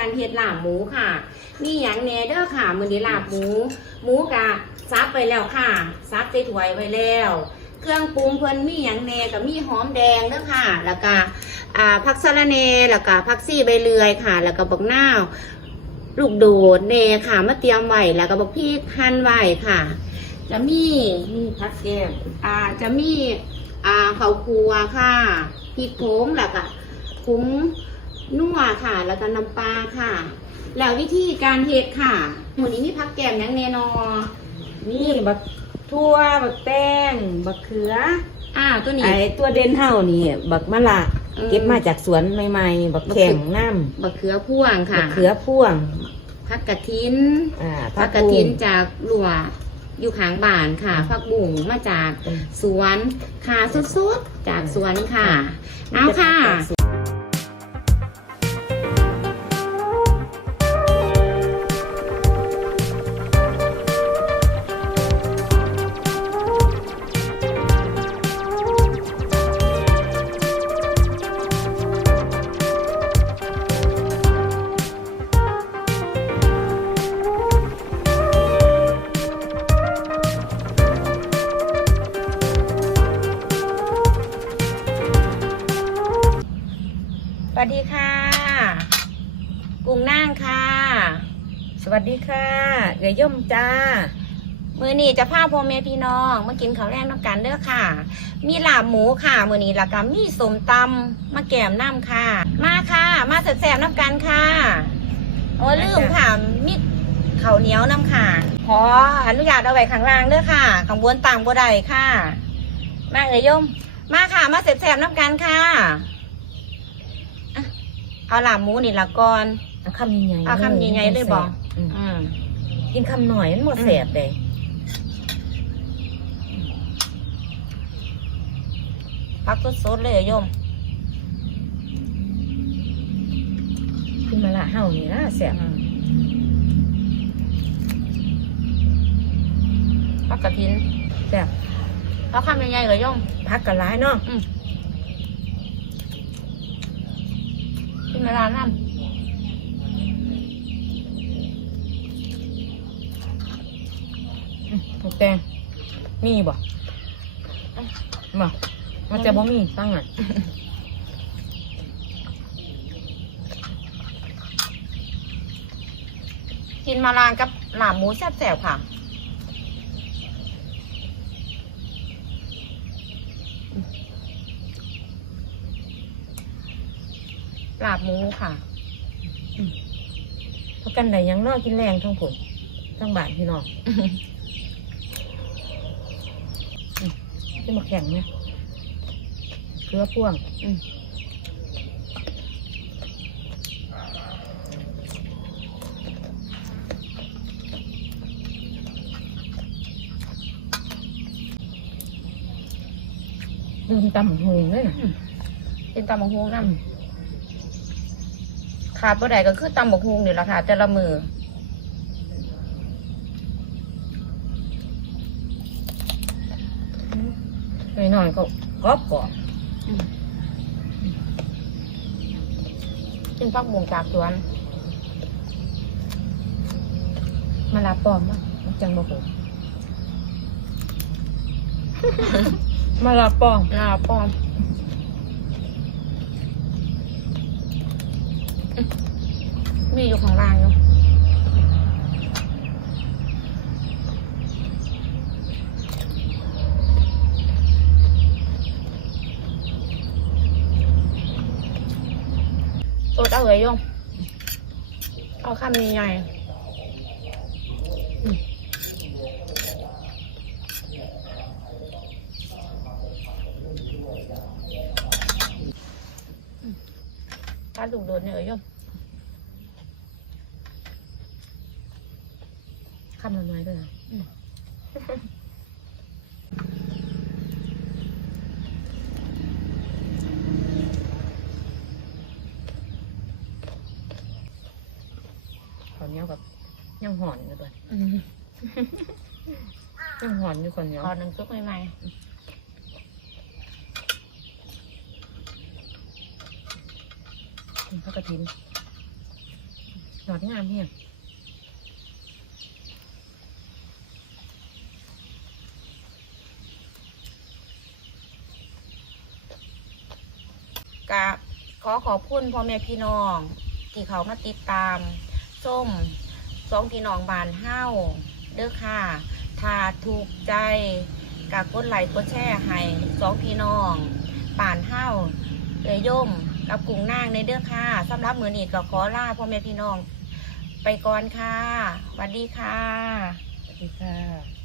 การเฮ็ดลาบหมูค่ะ มีหยังแหน่เด้อค่ะ มือนี้ลาบหมู หมูกะซับไปแล้วค่ะ ซับใส่ถ้วยไว้แล้ว เครื่องปรุงเพิ่นมีหยังแหน่ก็มีหอมแดงเด้อค่ะ แล้วก็อ่าผักสะระแนแล้วก็ผักซี่ใบเลื่อยค่ะ แล้วก็บักนาวลูกโดดแน่ค่ะมาเตรียมไว้แล้วก็บักพริกหั่นไว้ค่ะ จะมีนี่พักแก้มอ่าจะมีอ่าข้าวครัวค่ะพริกโขงแล้วก็ผง นัวค่ะ แล้วก็น้ำปลาค่ะ แล้ววิธีการเฮ็ดค่ะหมูนี้มีผักแกมหยังแน่นอนี่บักทั่วบักแป้งบักเขือ อ่าตัวนี้ ไอ้ตัวเด่นเฮานี่บักมะละอืมเก็บมาจากสวนใหม่ๆบักแข็งน้ำบะเขือพ่วงค่ะบักเขือพ่วงผักกระทินอ่าผักกระทินจากหลัวอยู่ข้างบ้านค่ะผักบุ้งมาจากสวนค่ะสดๆจากสวนค่ะ เอาค่ะ วัสดีค่ะ กุ้งนั่งค่ะ สวัสดีค่ะเอ๋ยย่อมจ้า มือนี้จะพาพ่อแม่พี่น้องมากินข้าวแรงน้ำกันเด้อค่ะ มีลาบหมูค่ะ มือนี้แล้วก็มีสมตำมาแกมน้ำค่ะ มาค่ะ มาแสบๆน้ำกันค่ะโอ้ลืมค่ะมีข้าวเหนียวน้ำค่ะ ขออนุญาตเอาไว้ข้างล่างเด้อค่ะข้างบนต่างบ่ได้ค่ะ มาเอ๋ยยมมาค่ะ มาแสบๆน้ำกันค่ะ เอาลาบหมูนี่ละก่อน เอาคำใหญ่ๆเอาคำใหญ่ๆเลยบอกอืมอืมกินคำหน่อยมันหมดแสบเลยพักสดๆเลยเอ๋ยยมกินมะละเฮานี่นะแสบพักกระทินแสบเอาคำใหญ่ๆเลยย่อมพักกันร้ายเนาะ กินเวลานั่นอืมถูกแตงมีบ่บ่มันจะบ่มีตั้งอะกินมาลางกับหลามหมูแซ่บๆค่ะ ลาบหมูค่ะพากันได้หยังนอกินแรงทั้งผลทั้งบาทพี่น้องอืมจะมาแข่งเนี่ยเกลือพ่วงอืมลืมตำหงเลยนะเป็นตำบักฮวงน้ำ ขาดบ่ได้ก็คือตำบักฮวงนี่แหละค่ะ แต่ละมือหน่อยๆก็กรอบกรอบกินพักบุงจากสวน มาลาปลอมมั้งจังบ่โหมาลาปลอมลาบปอม มีอยู่ของลางอยู่สดเอาเลยยงเอาข้ามนี้ใหญ่ ถ้าดุโดนเนี่ยเอ้ยโยงคำละน้อยด้วยนะอืมขอเนี้ยกับยังหอนอยู่ด้วยอืมยังหอนอยู่คนเนี้ยขอหนึ่งซุปใหม่ พระกระถินหนอดงามเนี่ยกะขอขอบคุณพ่อแม่พี่น้อง ที่เขามาติดตามส้มสองพี่น้องบานเฮ้าเด้อค่ะ ถ้าถูกใจกะกดไลค์กดแชร์ให้สองพี่น้องบานเฮ้าเอยย่มกับกุ้งนางในเด้อค่ะสำหรับมือนี้ก็ขอลาพ่อแม่พี่น้อง ไปก่อนค่ะสวัสดีค่ะ สวัสดีค่ะ